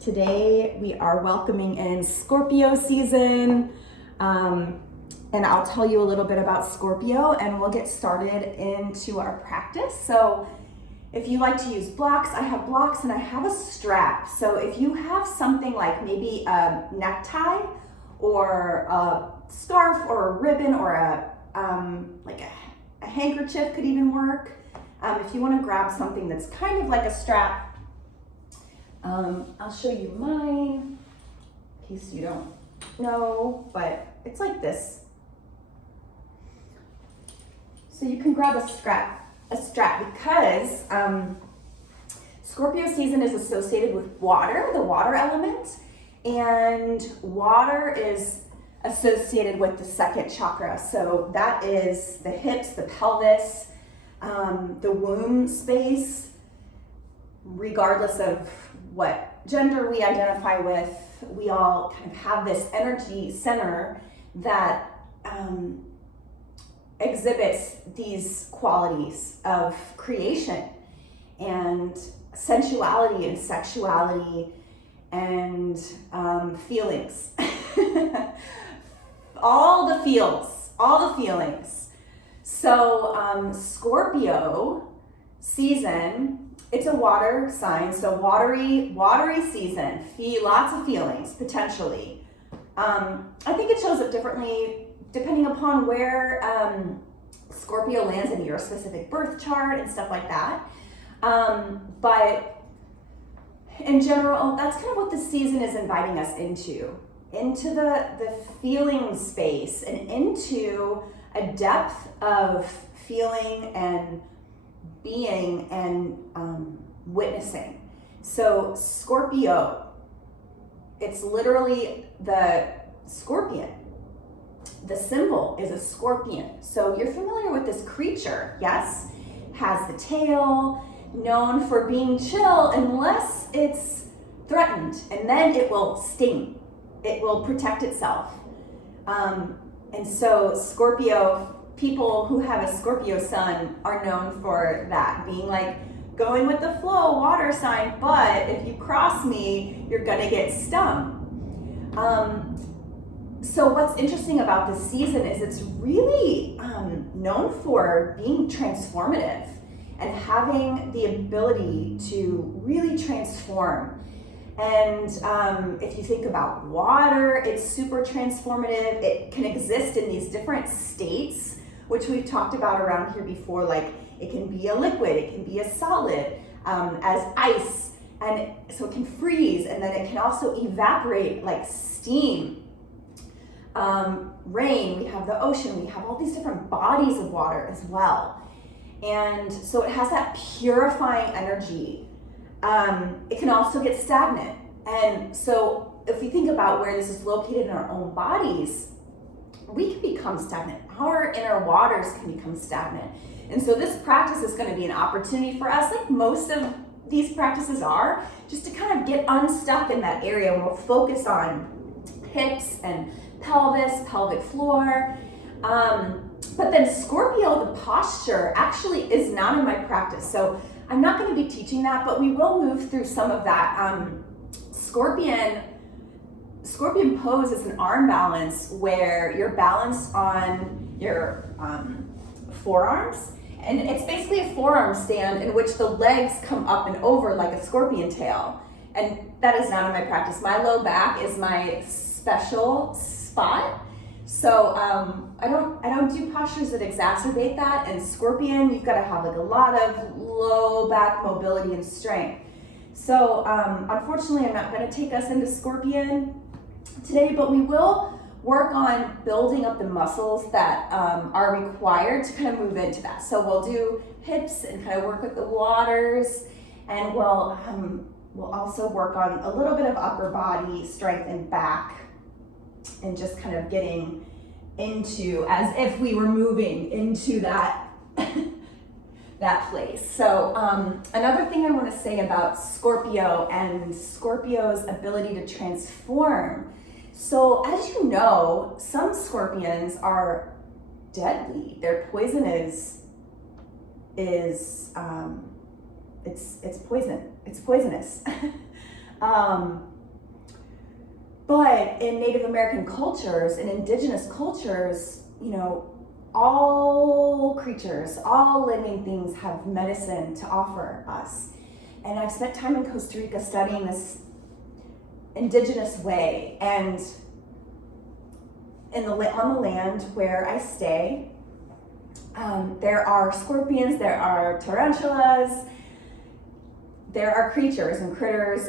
Today we are welcoming in Scorpio season, and I'll tell you a little bit about Scorpio and we'll get started into our practice. So if you like to use blocks, I have blocks and I have a strap. So if you have something like maybe a necktie or a scarf or a ribbon or a handkerchief could even work. If you want to grab something that's kind of like a strap, I'll show you mine in case you don't know, but it's like this. So you can grab a strap because Scorpio season is associated with water, the water element, and water is associated with the second chakra. So that is the hips, the pelvis, the womb space, regardless of what gender we identify with. We all kind of have this energy center that exhibits these qualities of creation and sensuality and sexuality and feelings. all the feelings. So Scorpio season, it's a water sign, so watery season, lots of feelings potentially. I think it shows up differently depending upon where Scorpio lands in your specific birth chart and stuff like that. But in general, that's kind of what the season is inviting us into the feeling space and into a depth of feeling and being and witnessing. So Scorpio, it's literally the scorpion. The symbol is a scorpion. So you're familiar with this creature, yes? Has the tail, known for being chill unless it's threatened, and then it will sting. It will protect itself. And so Scorpio, people who have a Scorpio sun are known for that, being like going with the flow, water sign, but if you cross me, you're gonna get stung. So what's interesting about this season is it's really known for being transformative and having the ability to really transform. And if you think about water, it's super transformative. It can exist in these different states, which we've talked about around here before. Like it can be a liquid, it can be a solid, as ice, and so it can freeze, and then it can also evaporate like steam. Rain, we have the ocean, we have all these different bodies of water as well. And so it has that purifying energy. It can also get stagnant. And so if we think about where this is located in our own bodies, we can become stagnant. Our inner waters can become stagnant. And so this practice is going to be an opportunity for us, like most of these practices are, just to kind of get unstuck in that area. We'll focus on hips and pelvis, pelvic floor. But then Scorpio, the posture, actually is not in my practice. So I'm not going to be teaching that, but we will move through some of that. Scorpion pose is an arm balance where you're balanced on your forearms. And it's basically a forearm stand in which the legs come up and over like a scorpion tail. And that is not in my practice. My low back is my special spot. So I don't do postures that exacerbate that. And Scorpion, you've got to have like a lot of low back mobility and strength. So unfortunately, I'm not going to take us into Scorpion today, but we will work on building up the muscles that are required to kind of move into that. So we'll do hips and kind of work with the waters, and we'll also work on a little bit of upper body strength and back, and just kind of getting into as if we were moving into that that place. So another thing I want to say about Scorpio and Scorpio's ability to transform. So as you know, some scorpions are deadly. Their poison is it's poison. It's poisonous. But in Native American cultures and indigenous cultures, all creatures, all living things have medicine to offer us. And I've spent time in Costa Rica studying this indigenous way, and on the land where I stay, there are scorpions, there are tarantulas, there are creatures and critters,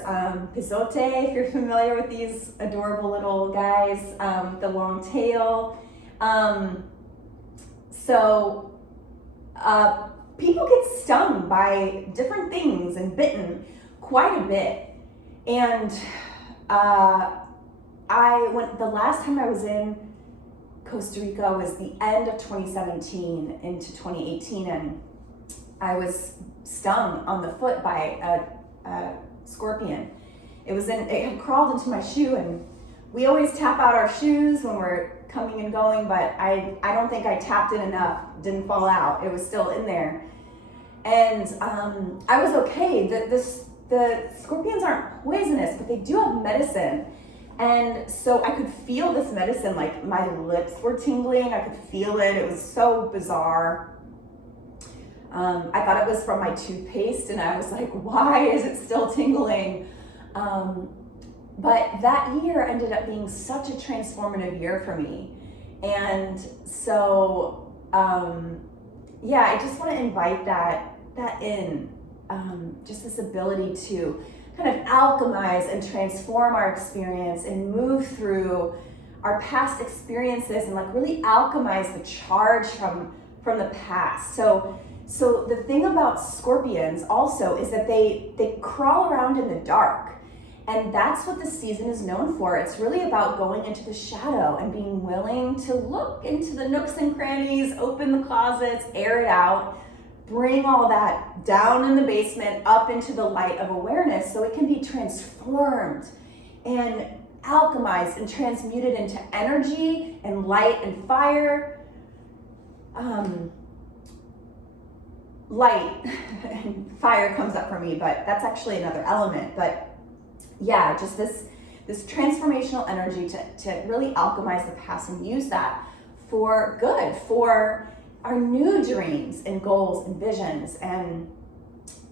pisote, if you're familiar with these adorable little guys, the long tail. So people get stung by different things and bitten quite a bit. And the last time I was in Costa Rica was the end of 2017 into 2018, and I was stung on the foot by a scorpion. It had crawled into my shoe, and we always tap out our shoes when we're coming and going, but I don't think I tapped it enough. Didn't fall out. It was still in there. And I was okay. The scorpions aren't poisonous, but they do have medicine. And so I could feel this medicine, like my lips were tingling. I could feel it. It was so bizarre. I thought it was from my toothpaste, and I was like, why is it still tingling? But that year ended up being such a transformative year for me. And so, I just want to invite that in, just this ability to kind of alchemize and transform our experience and move through our past experiences and like really alchemize the charge from the past. So the thing about scorpions also is that they crawl around in the dark. And that's what the season is known for. It's really about going into the shadow and being willing to look into the nooks and crannies, open the closets, air it out, bring all that down in the basement up into the light of awareness so it can be transformed and alchemized and transmuted into energy and light and fire. Light and fire comes up for me, but that's actually another element. But yeah, just this transformational energy to really alchemize the past and use that for good, for our new dreams and goals and visions, and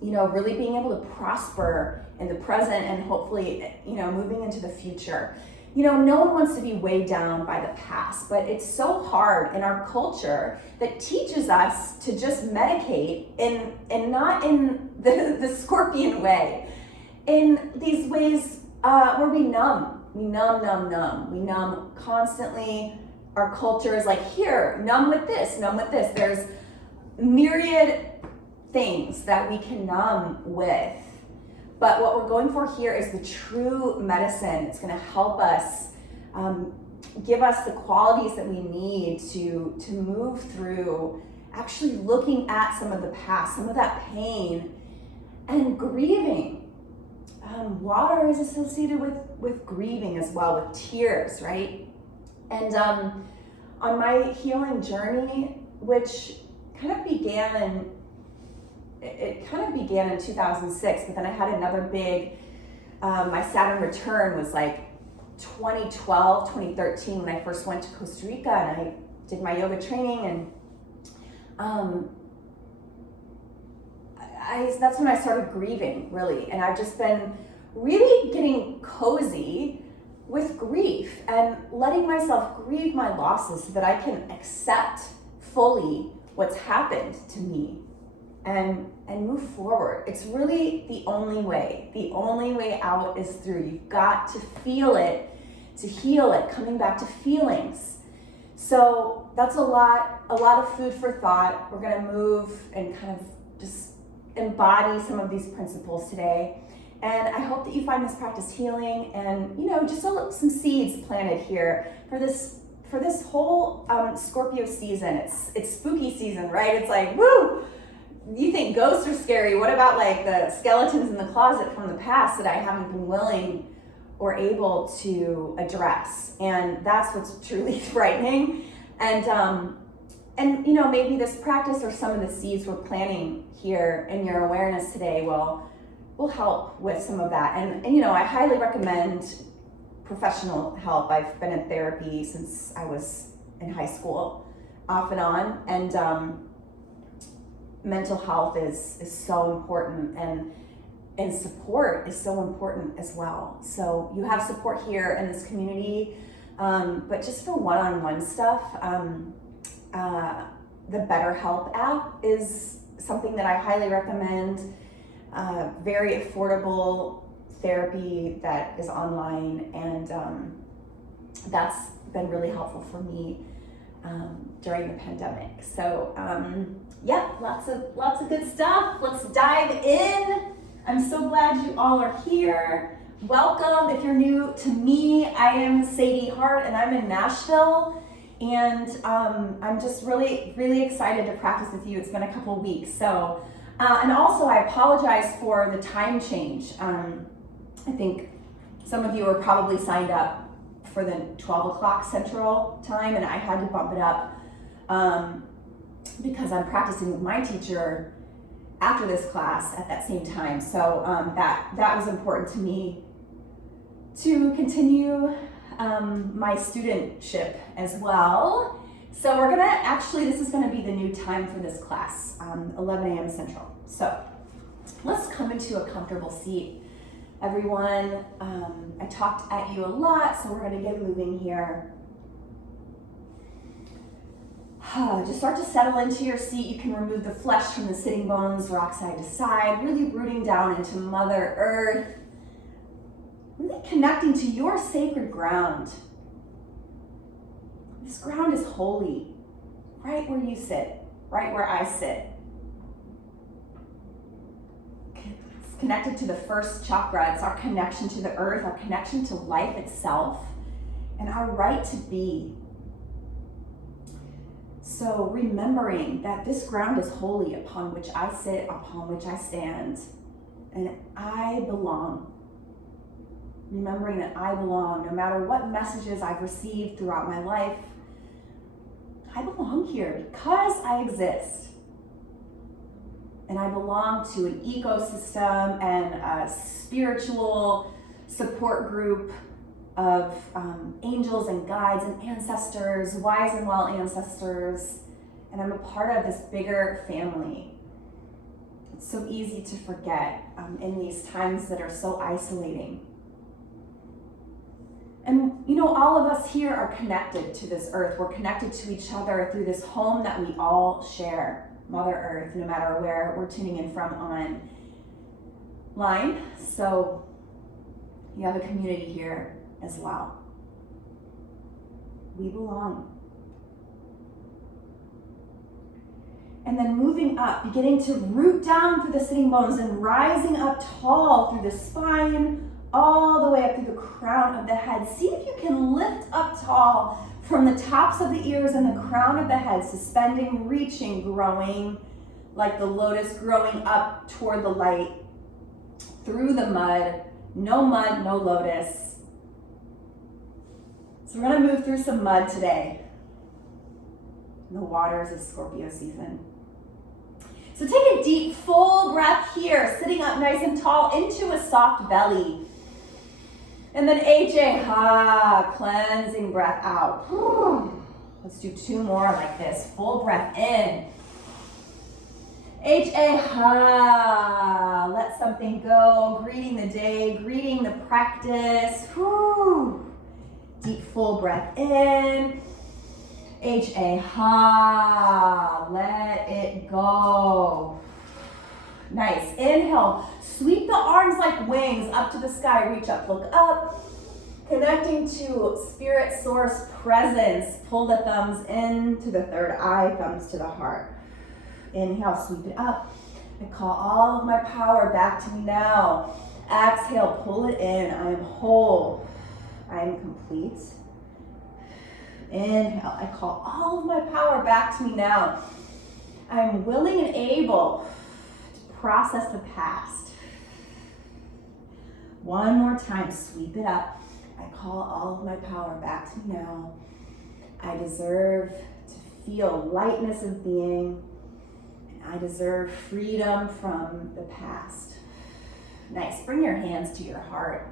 really being able to prosper in the present and hopefully moving into the future. No one wants to be weighed down by the past, but it's so hard in our culture that teaches us to just medicate and not in the scorpion way. In these ways where we numb constantly. Our culture is like, here, numb with this. There's myriad things that we can numb with. But what we're going for here is the true medicine. It's going to help us, give us the qualities that we need to move through actually looking at some of the past, some of that pain, and grieving. Water is associated with grieving as well, with tears, right? And on my healing journey, which kind of began in 2006, but then I had another big, my Saturn return was like 2012, 2013 when I first went to Costa Rica and I did my yoga training, and that's when I started grieving, really. And I've just been really getting cozy with grief and letting myself grieve my losses so that I can accept fully what's happened to me and move forward. It's really the only way. The only way out is through. You've got to feel it to heal it, coming back to feelings. So that's a lot of food for thought. We're gonna move and kind of just embody some of these principles today. And I hope that you find this practice healing and, just some seeds planted here for this whole Scorpio season. It's spooky season, right? It's like, woo! You think ghosts are scary. What about like the skeletons in the closet from the past that I haven't been willing or able to address? And that's what's truly frightening. And maybe this practice or some of the seeds we're planting here in your awareness today will help with some of that. And I highly recommend professional help. I've been in therapy since I was in high school, off and on, and mental health is so important, and support is so important as well. So you have support here in this community, but just for one-on-one stuff, the BetterHelp app is something that I highly recommend. Very affordable therapy that is online, and that's been really helpful for me during the pandemic. So yeah, lots of good stuff. Let's dive in. I'm so glad you all are here. Welcome. If you're new to me, I am Sadie Hart, and I'm in Nashville, and I'm just really, really excited to practice with you. It's been a couple weeks. So, and also I apologize for the time change. I think some of you are probably signed up for the 12 o'clock Central time, and I had to bump it up because I'm practicing with my teacher after this class at that same time. So that was important to me to continue my studentship as well. So we're gonna, actually this is gonna be the new time for this class, 11 a.m. Central. So let's come into a comfortable seat, everyone. I talked at you a lot, so we're gonna get moving here. Just start to settle into your seat. You can remove the flesh from the sitting bones, rock side to side, really rooting down into Mother Earth, really connecting to your sacred ground. This ground is holy, right where you sit, right where I sit. It's connected to the first chakra. It's our connection to the earth, our connection to life itself, and our right to be. So remembering that this ground is holy, upon which I sit, upon which I stand, and I belong. Remembering that I belong, no matter what messages I've received throughout my life, I belong here because I exist. And I belong to an ecosystem and a spiritual support group of angels and guides and ancestors, wise and well ancestors, and I'm a part of this bigger family. It's so easy to forget in these times that are so isolating. And you know, all of us here are connected to this earth. We're connected to each other through this home that we all share, Mother Earth, no matter where we're tuning in from online. So you have a community here as well. We belong. And then moving up, beginning to root down through the sitting bones and rising up tall through the spine, all the way up through the crown of the head. See if you can lift up tall from the tops of the ears and the crown of the head, suspending, reaching, growing like the lotus, growing up toward the light, through the mud, no lotus. So we're gonna move through some mud today. The waters of Scorpio season. So take a deep, full breath here, sitting up nice and tall into a soft belly. And then HA, cleansing breath out. Let's do two more like this. Full breath in. HA, let something go. Greeting the day, greeting the practice. Deep, full breath in. HA, let it go. Nice. Inhale. Sweep the arms like wings up to the sky. Reach up, look up. Connecting to spirit source presence. Pull the thumbs into the third eye, thumbs to the heart. Inhale, sweep it up. I call all of my power back to me now. Exhale, pull it in. I am whole. I am complete. Inhale, I call all of my power back to me now. I am willing and able to process the past. One more time, sweep it up. I call all of my power back to me now. I deserve to feel lightness of being. And I deserve freedom from the past. Nice, bring your hands to your heart.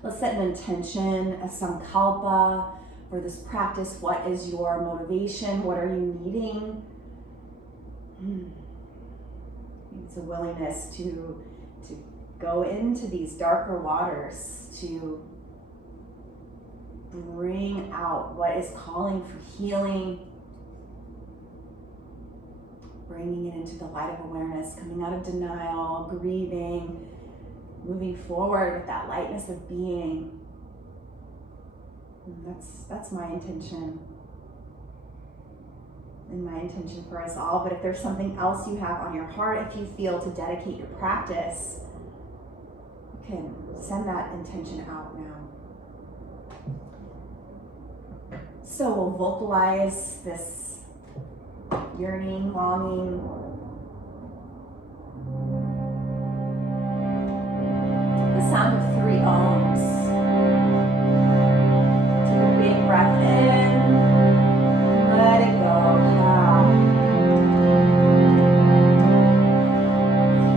Let's set an intention, a sankalpa for this practice. What is your motivation? What are you needing? It's a willingness to go into these darker waters, to bring out what is calling for healing, bringing it into the light of awareness, coming out of denial, grieving, moving forward with that lightness of being. And that's my intention. And my intention for us all. But if there's something else you have on your heart, if you feel to dedicate your practice, you can send that intention out now. So we'll vocalize this yearning, longing. The sound of 3 ohms. Take a big breath in, let it go.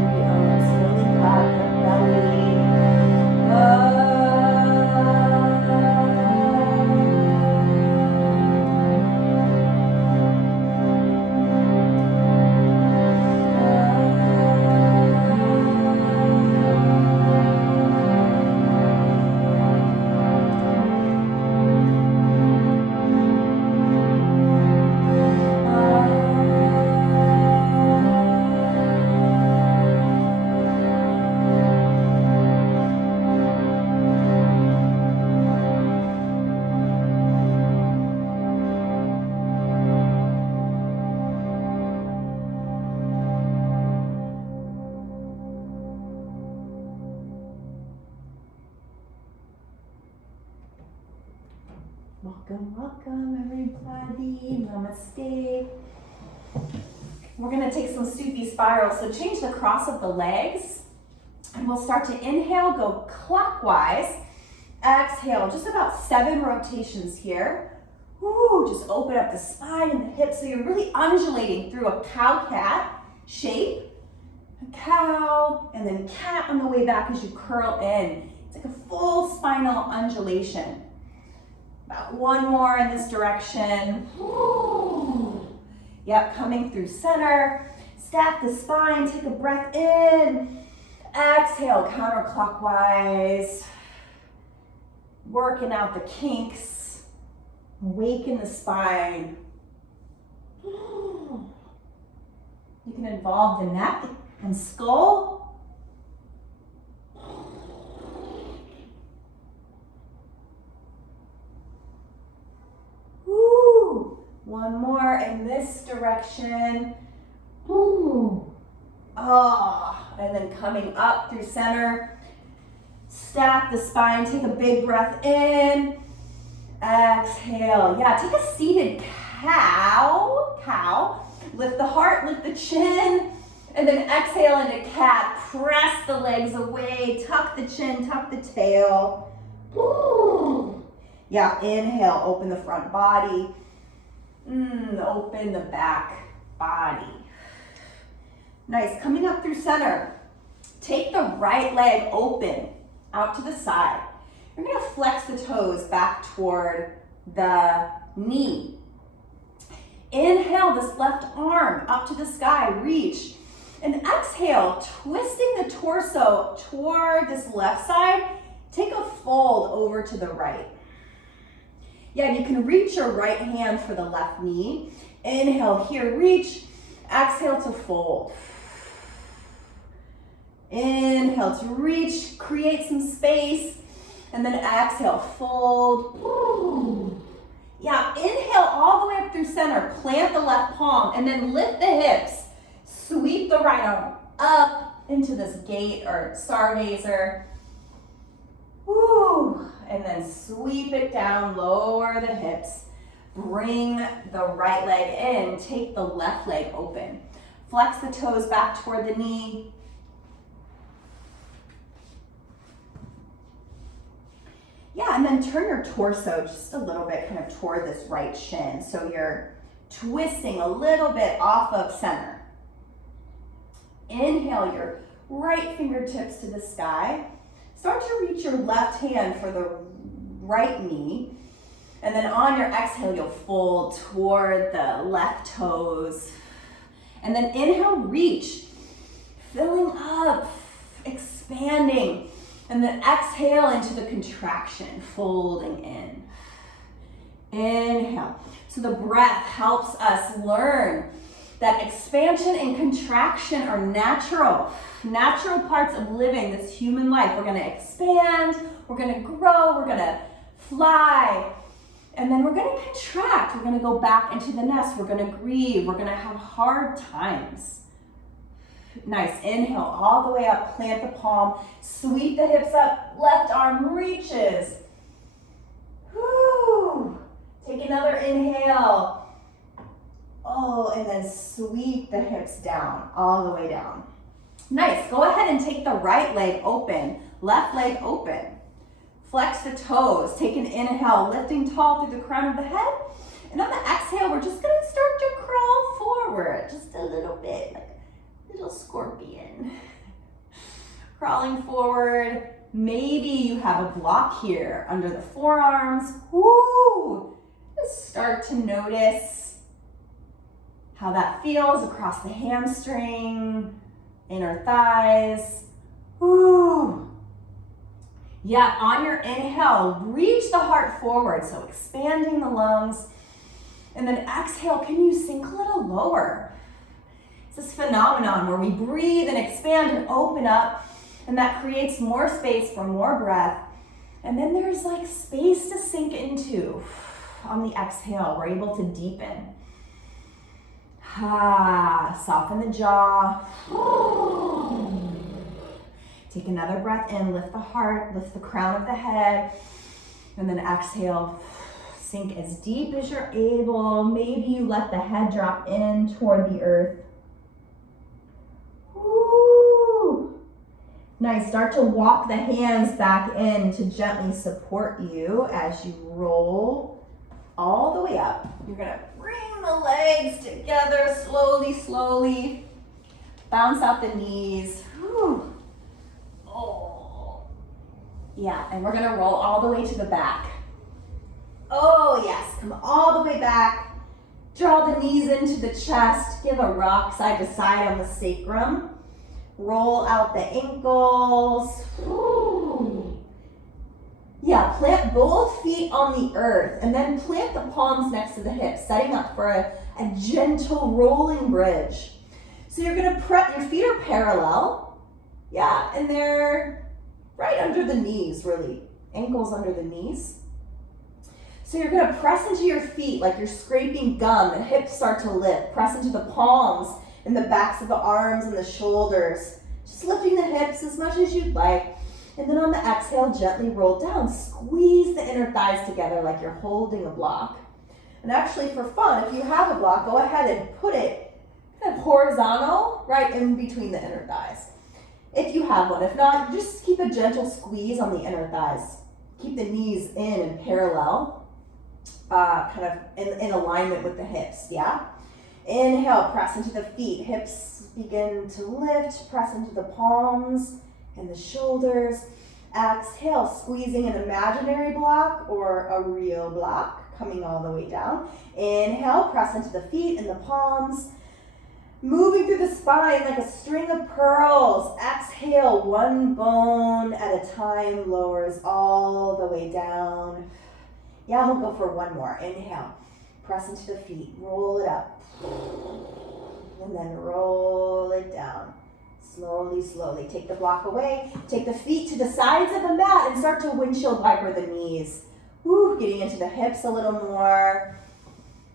3 ohms, filling up the belly. Welcome everybody, namaste. We're gonna take some Sufi spirals. So change the cross of the legs and we'll start to inhale, go clockwise. Exhale, just about 7 rotations here. Woo, just open up the spine and the hips so you're really undulating through a cow-cat shape. A cow, and then cat on the way back as you curl in. It's like a full spinal undulation. About 1 more in this direction. Yep, coming through center. Stack the spine, take a breath in. Exhale, counterclockwise. Working out the kinks. Awaken the spine. You can involve the neck and skull. One more in this direction. And then coming up through center. Stack the spine, take a big breath in. Exhale. Yeah, take a seated cow. Lift the heart, lift the chin. And then exhale into cat. Press the legs away. Tuck the chin, tuck the tail. Yeah, inhale, open the front body. Open the back body. Nice, coming up through center. Take the right leg open, out to the side. You're gonna flex the toes back toward the knee. Inhale this left arm up to the sky, reach. And exhale, twisting the torso toward this left side. Take a fold over to the right. Yeah, and you can reach your right hand for the left knee. Inhale here, reach. Exhale to fold. Inhale to reach, create some space. And then exhale, fold. Yeah, inhale all the way up through center. Plant the left palm and then lift the hips. Sweep the right arm up into this gate or stargazer. Woo. And then sweep it down, lower the hips. Bring the right leg in, take the left leg open. Flex the toes back toward the knee. Yeah, and then turn your torso just a little bit kind of toward this right shin. So you're twisting a little bit off of center. Inhale your right fingertips to the sky. start to reach your left hand for the right knee. And then on your exhale, you'll fold toward the left toes. And then inhale, reach, filling up, expanding. And then exhale into the contraction, folding in. Inhale. So the breath helps us learn that expansion and contraction are natural parts of living this human life. We're gonna expand, we're gonna grow, we're gonna fly, and then we're gonna contract. We're gonna go back into the nest, we're gonna grieve, we're gonna have hard times. Nice, inhale all the way up, plant the palm, sweep the hips up, left arm reaches. Whew. Take another inhale. Oh, and then sweep the hips down, all the way down. Nice, go ahead and take the right leg open, left leg open. Flex the toes, take an inhale, lifting tall through the crown of the head. And on the exhale, we're just gonna start to crawl forward, just a little bit, like a little scorpion. Crawling forward. Maybe you have a block here under the forearms. Woo! Just start to notice how that feels across the hamstring, inner thighs. Woo! Yeah, on your inhale, reach the heart forward, so expanding the lungs. And then exhale, can you sink a little lower? It's this phenomenon where we breathe and expand and open up, and that creates more space for more breath. And then there's like space to sink into. On the exhale, we're able to deepen. Soften the jaw. Take another breath in, lift the heart, lift the crown of the head, and then exhale, sink as deep as you're able. Maybe you let the head drop in toward the earth. Woo. Nice, start to walk the hands back in to gently support you as you roll all the way up. You're gonna bring the legs together slowly, slowly. Bounce out the knees. Whew. Oh. Yeah, and we're gonna roll all the way to the back. Oh yes, come all the way back. Draw the knees into the chest. Give a rock side to side on the sacrum. Roll out the ankles. Whew. Yeah, plant both feet on the earth and then plant the palms next to the hips, setting up for a gentle rolling bridge. So you're gonna prep, your feet are parallel, yeah, and they're right under the knees, really, ankles under the knees. So you're gonna press into your feet like you're scraping gum, the hips start to lift, press into the palms and the backs of the arms and the shoulders, just lifting the hips as much as you'd like. And then on the exhale, gently roll down. Squeeze the inner thighs together like you're holding a block. And actually for fun, if you have a block, go ahead and put it kind of horizontal right in between the inner thighs. If you have one. If not, just keep a gentle squeeze on the inner thighs. Keep the knees in and parallel, kind of in alignment with the hips, yeah? Inhale, press into the feet. Hips begin to lift, press into the palms and the shoulders. Exhale, squeezing an imaginary block or a real block, coming all the way down. Inhale, press into the feet and the palms, moving through the spine like a string of pearls. Exhale, one bone at a time lowers all the way down. Yeah, we'll go for one more. Inhale, press into the feet, roll it up, and then roll it down. Slowly, slowly. Take the block away. Take the feet to the sides of the mat and start to windshield wiper the knees. Woo, getting into the hips a little more.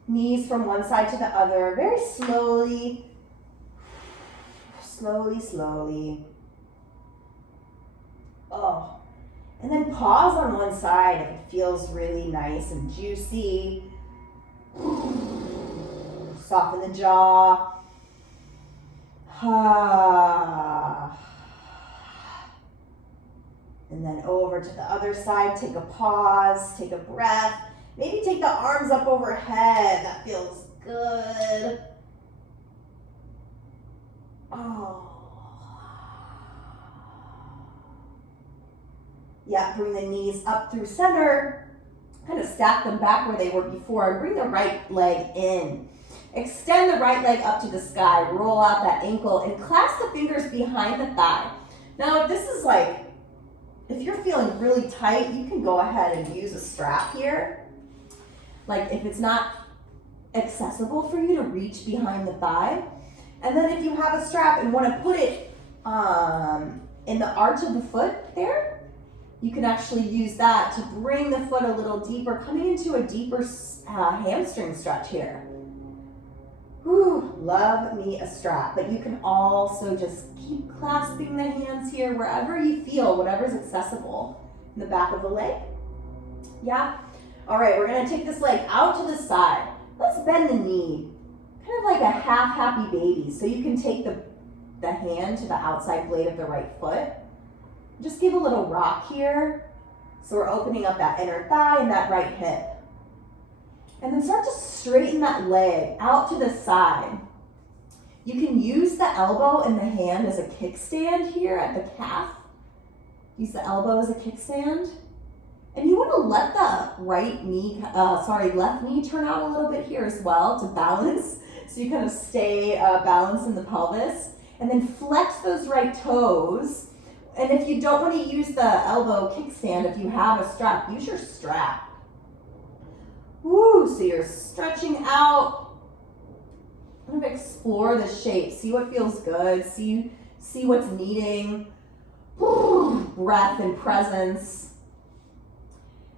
Knees from one side to the other. Very slowly. Slowly, slowly. Oh. And then pause on one side if it feels really nice and juicy. Soften the jaw. And then over to the other side, take a pause, take a breath. Maybe take the arms up overhead. That feels good. Oh. Yeah, bring the knees up through center. Kind of stack them back where they were before and bring the right leg in. Extend the right leg up to the sky. Roll out that ankle and clasp the fingers behind the thigh. Now, if this is like, if you're feeling really tight, you can go ahead and use a strap here. Like if it's not accessible for you to reach behind the thigh. And then if you have a strap and want to put it in the arch of the foot there, you can actually use that to bring the foot a little deeper, coming into a deeper hamstring stretch here. Whew, love me a strap, but you can also just keep clasping the hands here wherever you feel, whatever's accessible in the back of the leg. Yeah? All right, we're gonna take this leg out to the side. Let's bend the knee, kind of like a half happy baby. So you can take the hand to the outside blade of the right foot. Just give a little rock here. So we're opening up that inner thigh and that right hip. And then start to straighten that leg out to the side. You can use the elbow and the hand as a kickstand here at the calf. Use the elbow as a kickstand. And you want to let the left knee turn out a little bit here as well to balance. So you kind of stay balanced in the pelvis. And then flex those right toes. And if you don't want to use the elbow kickstand, if you have a strap, use your strap. Woo, so you're stretching out. Kind of explore the shape. See what feels good. See what's needing. Breath and presence.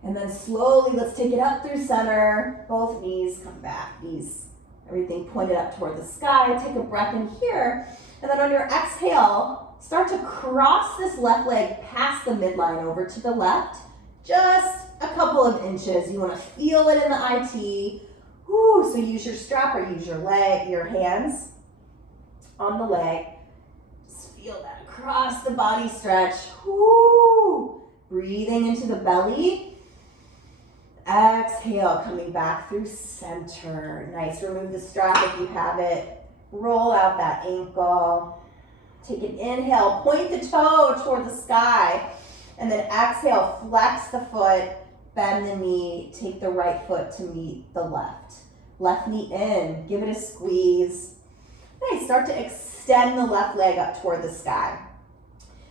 And then slowly, let's take it up through center. Both knees come back. Knees, everything pointed up toward the sky. Take a breath in here. And then on your exhale, start to cross this left leg past the midline over to the left. Just a couple of inches. You want to feel it in the IT. Woo, so use your strap or use your leg, your hands on the leg. Just feel that across the body stretch. Woo. Breathing into the belly. Exhale, coming back through center. Nice. Remove the strap if you have it. Roll out that ankle. Take an inhale. Point the toe toward the sky. And then exhale, flex the foot, bend the knee, take the right foot to meet the left. Left knee in, give it a squeeze. Nice, start to extend the left leg up toward the sky.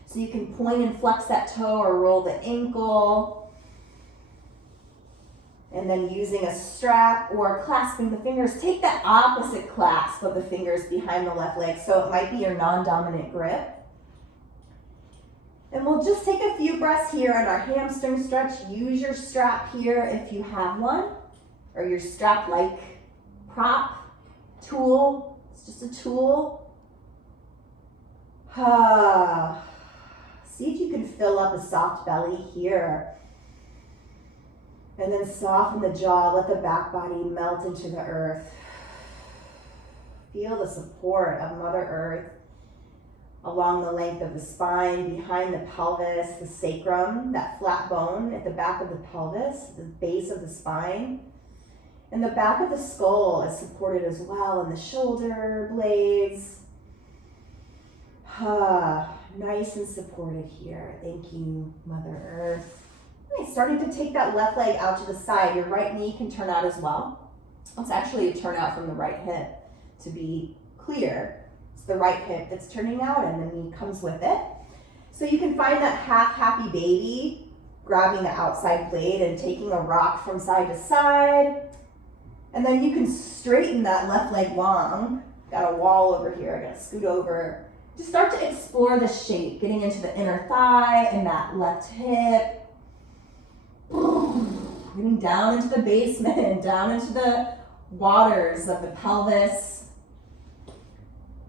So you can point and flex that toe or roll the ankle. And then using a strap or clasping the fingers, take the opposite clasp of the fingers behind the left leg. So it might be your non-dominant grip. And we'll just take a few breaths here on our hamstring stretch. Use your strap here if you have one, or your strap-like prop, tool. It's just a tool. See if you can fill up a soft belly here. And then soften the jaw, let the back body melt into the earth. Feel the support of Mother Earth along the length of the spine, behind the pelvis, the sacrum, that flat bone at the back of the pelvis, the base of the spine. And the back of the skull is supported as well, and the shoulder blades. Nice and supported here. Thank you, Mother Earth. Nice, starting to take that left leg out to the side. Your right knee can turn out as well. It's actually a turn out from the right hip, to be clear. It's the right hip that's turning out and the knee comes with it. So you can find that half happy baby, grabbing the outside blade and taking a rock from side to side. And then you can straighten that left leg long. Got a wall over here, I gotta scoot over. Just start to explore the shape, getting into the inner thigh and that left hip. Getting down into the basement, down into the waters of the pelvis.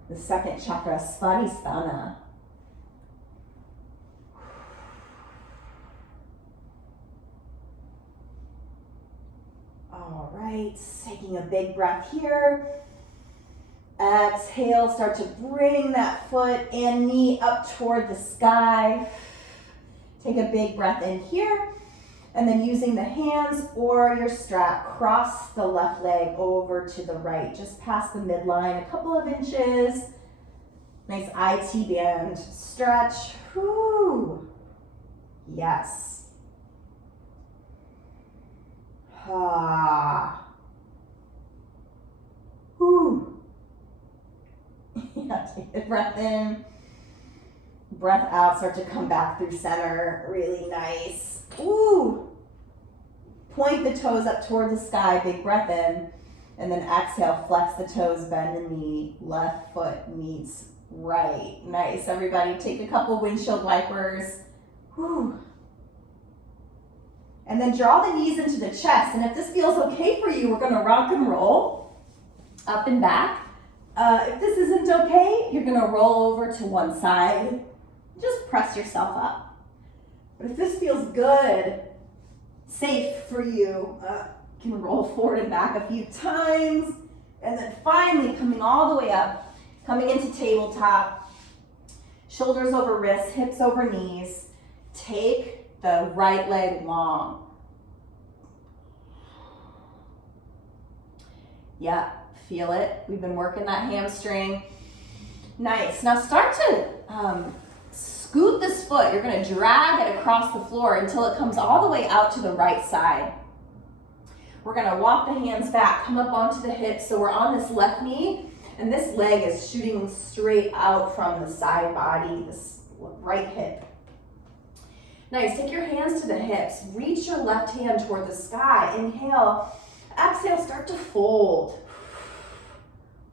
The second chakra, Svadhisthana. All right, taking a big breath here. Exhale, start to bring that foot and knee up toward the sky. Take a big breath in here. And then using the hands or your strap, cross the left leg over to the right, just past the midline, a couple of inches. Nice IT band stretch. Whew. Yes. Ah. Whew. Yeah, take a breath in. Breath out, start to come back through center. Really nice. Ooh. Point the toes up toward the sky, big breath in. And then exhale, flex the toes, bend the knee, left foot meets right. Nice, everybody. Take a couple windshield wipers. Whew. And then draw the knees into the chest. And if this feels okay for you, we're gonna rock and roll up and back. If this isn't okay, you're gonna roll over to one side. Just press yourself up. But if this feels good, safe for you, you can roll forward and back a few times. And then finally coming all the way up, coming into tabletop, shoulders over wrists, hips over knees. Take the right leg long. Yep, feel it. We've been working that hamstring. Nice. Now start to scoot this foot. You're going to drag it across the floor until it comes all the way out to the right side. We're going to walk the hands back, come up onto the hips. So we're on this left knee, and this leg is shooting straight out from the side body, this right hip. Nice. Take your hands to the hips. Reach your left hand toward the sky. Inhale. Exhale, start to fold.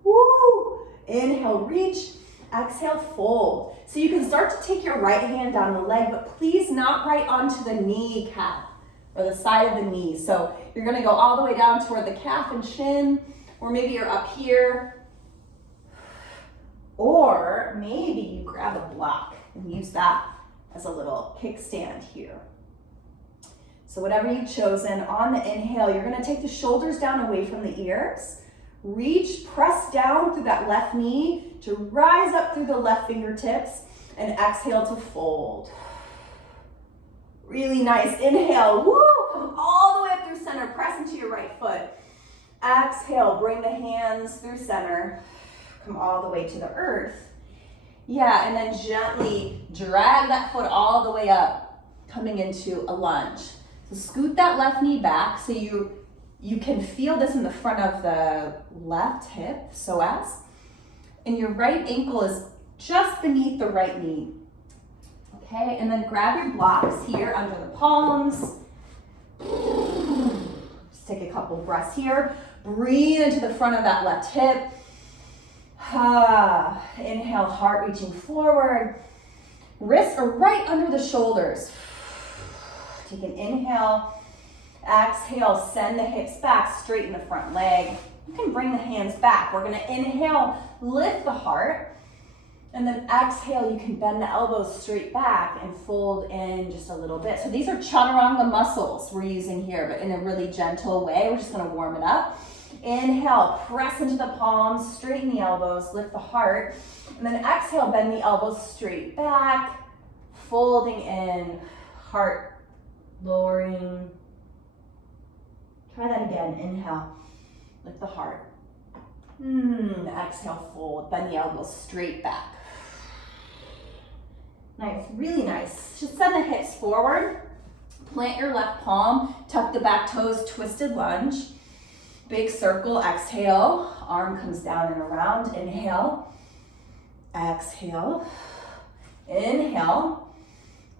Woo! Inhale, reach. Exhale, fold. So you can start to take your right hand down the leg, but please not right onto the kneecap or the side of the knee. So you're gonna go all the way down toward the calf and shin, or maybe you're up here, or maybe you grab a block and use that as a little kickstand here. So whatever you've chosen, on the inhale, you're gonna take the shoulders down away from the ears. Reach, press down through that left knee to rise up through the left fingertips, and exhale to fold. Really nice. Inhale, woo, come all the way up through center, press into your right foot. Exhale, bring the hands through center, come all the way to the earth. Yeah, and then gently drag that foot all the way up, coming into a lunge. So scoot that left knee back so you can feel this in the front of the left hip, psoas, and your right ankle is just beneath the right knee. Okay, and then grab your blocks here under the palms. Just take a couple breaths here. Breathe into the front of that left hip. Inhale, heart reaching forward. Wrists are right under the shoulders. Take an inhale. Exhale, send the hips back, straighten the front leg. You can bring the hands back. We're gonna inhale, lift the heart. And then exhale, you can bend the elbows straight back and fold in just a little bit. So these are chaturanga muscles we're using here, but in a really gentle way. We're just gonna warm it up. Inhale, press into the palms, straighten the elbows, lift the heart. And then exhale, bend the elbows straight back, folding in, heart lowering. Try that again. Inhale, lift the heart. Exhale, fold, bend the elbows straight back. Nice, really nice. Just send the hips forward. Plant your left palm, tuck the back toes, twisted lunge. Big circle, exhale. Arm comes down and around. Inhale, exhale, inhale,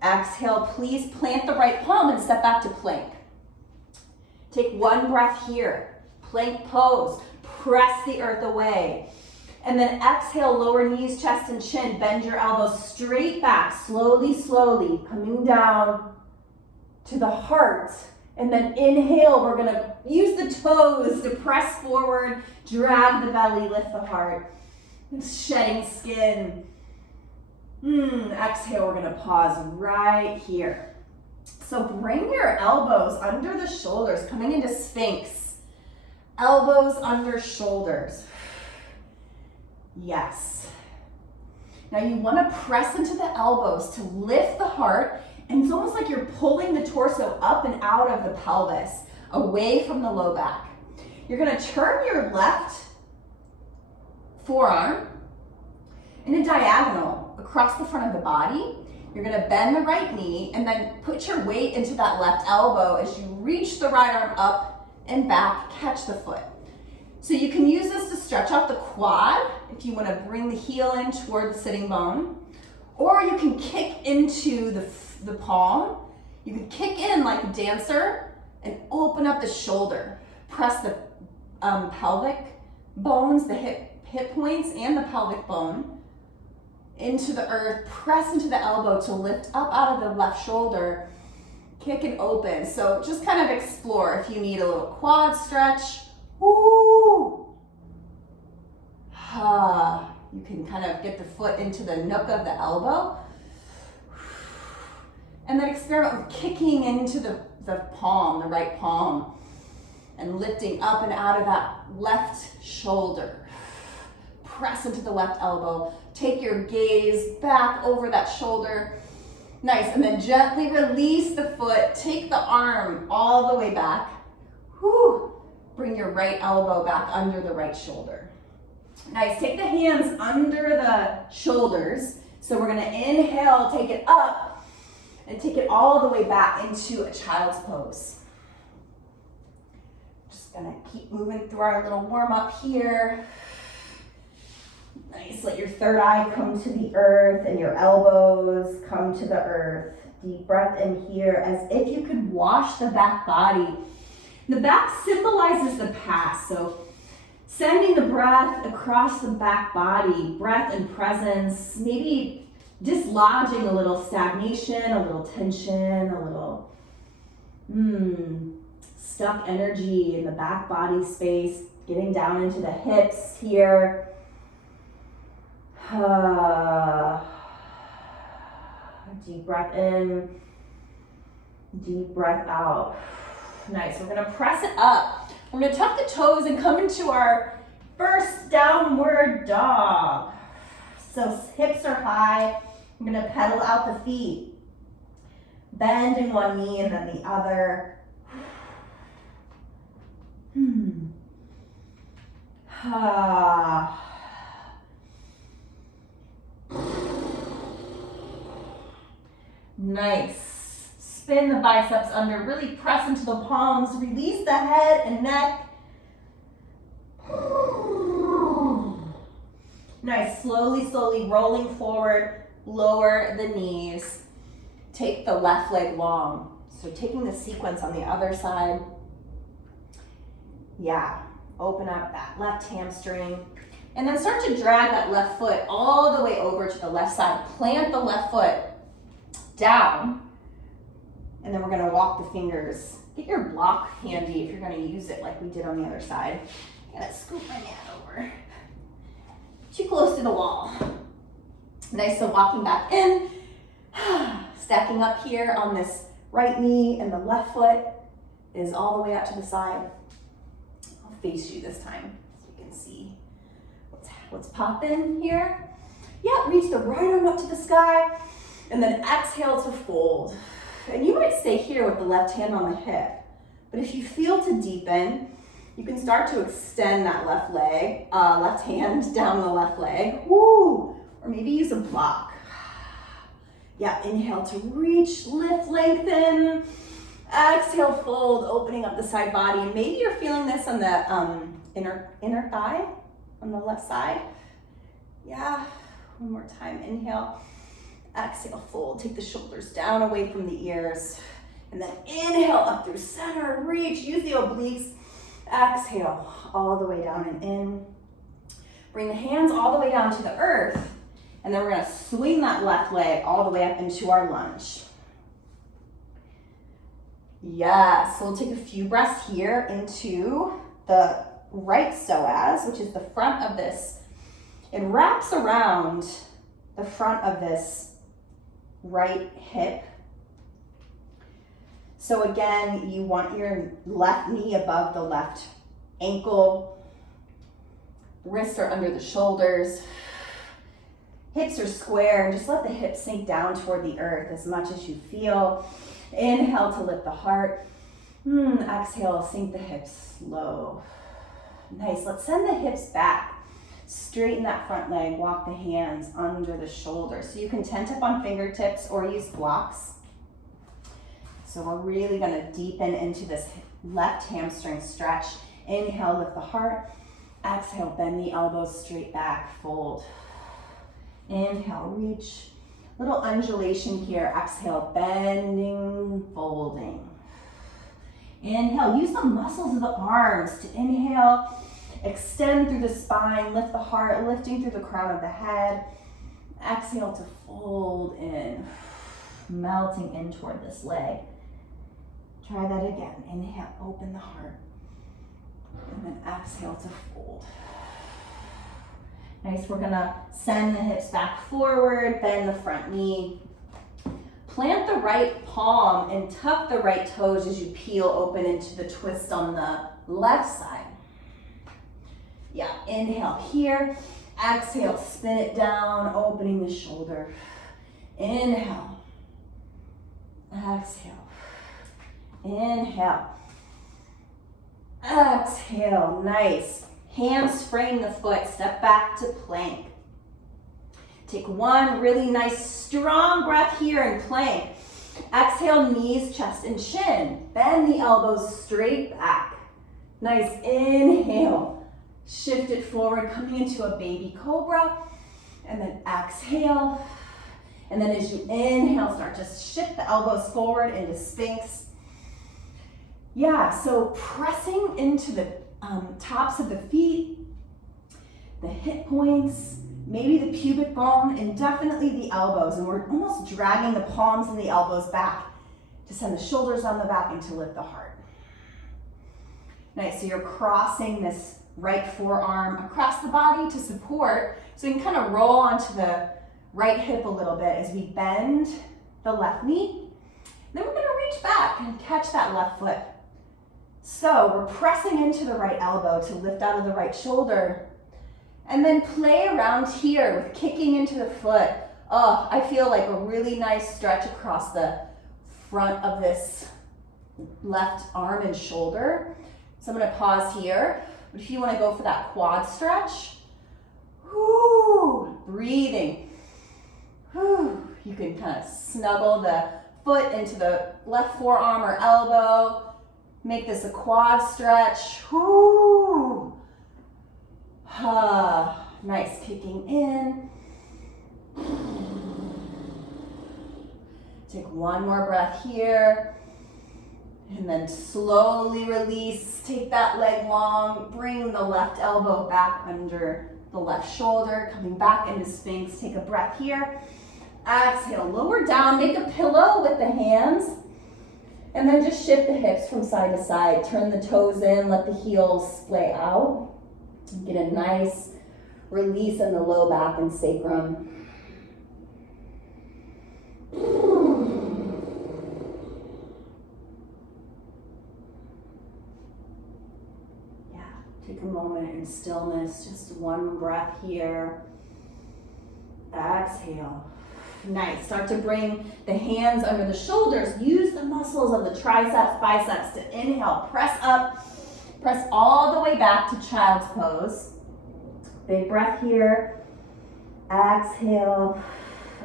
exhale. Please plant the right palm and step back to plank. Take one breath here. Plank pose. Press the earth away. And then exhale, lower knees, chest, and chin. Bend your elbows straight back, slowly, slowly, coming down to the heart. And then inhale, we're gonna use the toes to press forward, drag the belly, lift the heart. Shedding skin. Exhale, we're gonna pause right here. So bring your elbows under the shoulders, coming into Sphinx. Elbows under shoulders. Yes. Now you want to press into the elbows to lift the heart, and it's almost like you're pulling the torso up and out of the pelvis, away from the low back. You're going to turn your left forearm in a diagonal across the front of the body. You're gonna bend the right knee and then put your weight into that left elbow as you reach the right arm up and back, catch the foot. So you can use this to stretch out the quad if you wanna bring the heel in toward the sitting bone, or you can kick into the palm. You can kick in like a dancer and open up the shoulder. Press the pelvic bones, the hip points and the pelvic bone into the earth. Press into the elbow to lift up out of the left shoulder. Kick and open. So just kind of explore if you need a little quad stretch. Woo! You can kind of get the foot into the nook of the elbow. And then experiment with kicking into the palm, the right palm, and lifting up and out of that left shoulder. Press into the left elbow. Take your gaze back over that shoulder. Nice, and then gently release the foot. Take the arm all the way back. Whew. Bring your right elbow back under the right shoulder. Nice, take the hands under the shoulders. So we're gonna inhale, take it up, and take it all the way back into a child's pose. Just gonna keep moving through our little warm up here. Nice, let your third eye come to the earth and your elbows come to the earth. Deep breath in here as if you could wash the back body. The back symbolizes the past, so sending the breath across the back body, breath and presence, maybe dislodging a little stagnation, a little tension, a little stuck energy in the back body space, getting down into the hips here. Deep breath in, deep breath out. Nice, we're gonna press it up. We're gonna tuck the toes and come into our first downward dog. So hips are high. I'm gonna pedal out the feet. Bend in one knee and then the other. Nice. Spin the biceps under, really press into the palms, release the head and neck. Nice, slowly rolling forward, lower the knees. Take the left leg long. So taking the sequence on the other side. Yeah, open up that left hamstring. And then start to drag that left foot all the way over to the left side. Plant the left foot down. And then we're gonna walk the fingers. Get your block handy if you're gonna use it like we did on the other side. I'm gonna scoop my mat over. Too close to the wall. Nice, so walking back in. Stacking up here on this right knee, and the left foot is all the way out to the side. I'll face you this time so you can see what's popping here. Yeah, reach the right arm up to the sky, and then exhale to fold. And you might stay here with the left hand on the hip, but if you feel to deepen, you can start to extend that left leg, left hand down the left leg. Woo! Or maybe use a block. Yeah, inhale to reach, lift, lengthen. Exhale, fold, opening up the side body. And maybe you're feeling this on the inner thigh on the left side. Yeah, one more time, inhale. Exhale, fold, take the shoulders down away from the ears. And then inhale up through center, reach, use the obliques. Exhale, all the way down and in. Bring the hands all the way down to the earth. And then we're gonna swing that left leg all the way up into our lunge. Yes, so we'll take a few breaths here into the right psoas, which is the front of this. It wraps around the front of this right hip. So again, you want your left knee above the left ankle. Wrists are under the shoulders. Hips are square, and just let the hips sink down toward the earth as much as you feel. Inhale to lift the heart. Exhale, sink the hips low. Nice, let's send the hips back. Straighten that front leg, walk the hands under the shoulders. So you can tent up on fingertips or use blocks. So we're really gonna deepen into this left hamstring stretch. Inhale, lift the heart. Exhale, bend the elbows straight back, fold. Inhale, reach. Little undulation here. Exhale, bending, folding. Inhale, use the muscles of the arms to inhale. Extend through the spine, lift the heart, lifting through the crown of the head. Exhale to fold in, melting in toward this leg. Try that again. Inhale, open the heart. And then exhale to fold. Nice, we're gonna send the hips back forward, bend the front knee. Plant the right palm and tuck the right toes as you peel open into the twist on the left side. Yeah, inhale here. Exhale, spin it down, opening the shoulder. Inhale. Exhale. Inhale. Exhale, nice. Hands frame the foot, step back to plank. Take one really nice strong breath here in plank. Exhale, knees, chest, and chin. Bend the elbows straight back. Nice, inhale. Shift it forward, coming into a baby cobra. And then exhale. And then as you inhale, start to shift the elbows forward into Sphinx. Yeah, so pressing into the tops of the feet, the hip points, maybe the pubic bone, and definitely the elbows. And we're almost dragging the palms and the elbows back to send the shoulders on the back and to lift the heart. Nice, so you're crossing this right forearm across the body to support. So you can kind of roll onto the right hip a little bit as we bend the left knee. Then we're gonna reach back and catch that left foot. So we're pressing into the right elbow to lift out of the right shoulder. And then play around here with kicking into the foot. Oh, I feel like a really nice stretch across the front of this left arm and shoulder. So I'm gonna pause here. But if you wanna go for that quad stretch, whoo, breathing. Whew. You can kind of snuggle the foot into the left forearm or elbow. Make this a quad stretch. Whoo. Nice, kicking in. Take one more breath here. And then slowly release. Take that leg long. Bring the left elbow back under the left shoulder. Coming back into Sphinx. Take a breath here. Exhale, lower down. Make a pillow with the hands. And then just shift the hips from side to side. Turn the toes in. Let the heels splay out. Get a nice release in the low back and sacrum. Yeah, take a moment in stillness. Just one breath here. Exhale. Nice. Start to bring the hands under the shoulders. Use the muscles of the triceps, biceps to inhale. Press up. Press all the way back to child's pose. Big breath here. Exhale.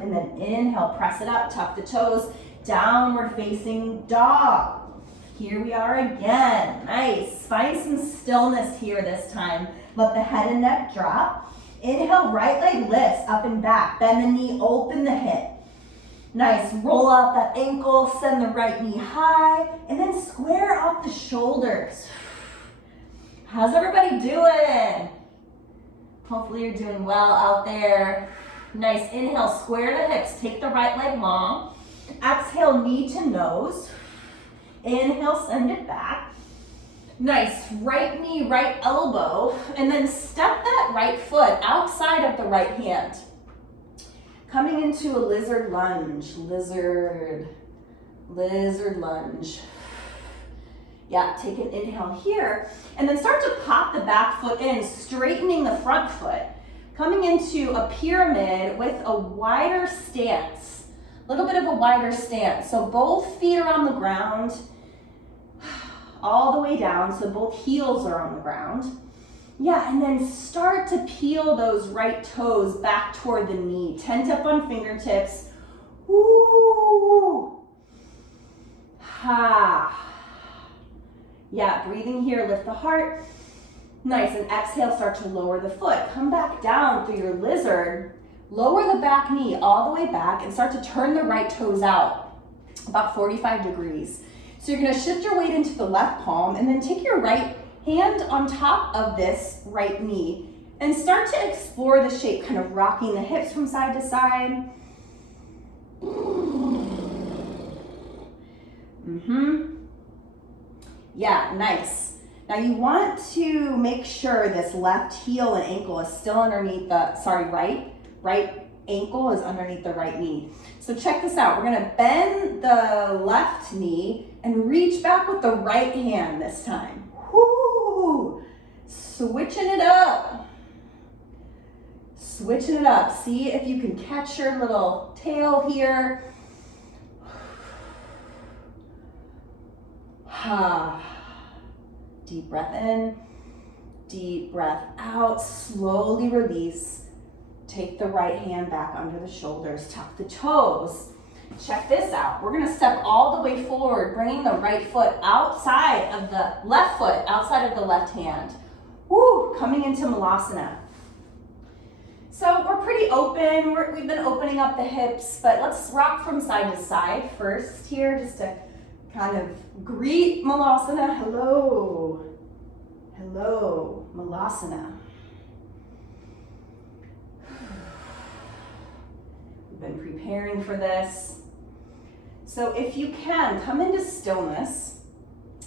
And then inhale. Press it up. Tuck the toes. Downward facing dog. Here we are again. Nice. Find some stillness here this time. Let the head and neck drop. Inhale, right leg lifts up and back. Bend the knee, open the hip. Nice, roll out that ankle, send the right knee high, and then square up the shoulders. How's everybody doing? Hopefully you're doing well out there. Nice, inhale, square the hips, take the right leg long. Exhale, knee to nose. Inhale, send it back. Nice, right knee, right elbow, and then step that right foot outside of the right hand. Coming into a lizard lunge, lizard lunge. Yeah, take an inhale here, and then start to pop the back foot in, straightening the front foot. Coming into a pyramid with a wider stance, a little bit of a wider stance. So both feet are on the ground, all the way down, so both heels are on the ground. Yeah, and then start to peel those right toes back toward the knee. Tent up on fingertips. Woo! Ha! Yeah, breathing here, lift the heart. Nice, and exhale, start to lower the foot. Come back down through your lizard. Lower the back knee all the way back and start to turn the right toes out, about 45 degrees. So you're gonna shift your weight into the left palm and then take your right hand on top of this right knee and start to explore the shape, kind of rocking the hips from side to side. Yeah, nice. Now you want to make sure this left heel and ankle is still underneath the, right ankle is underneath the right knee. So check this out. We're gonna bend the left knee and reach back with the right hand this time. Whoo! Switching it up. Switching it up. See if you can catch your little tail here. Deep breath in, deep breath out, slowly release. Take the right hand back under the shoulders, tuck the toes. Check this out. We're gonna step all the way forward, bringing the right foot outside of the left foot, outside of the left hand. Woo, coming into Malasana. So we're pretty open, we've been opening up the hips, but let's rock from side to side first here, just to kind of greet Malasana. Hello. Hello, Malasana. We've been preparing for this. So if you can, come into stillness.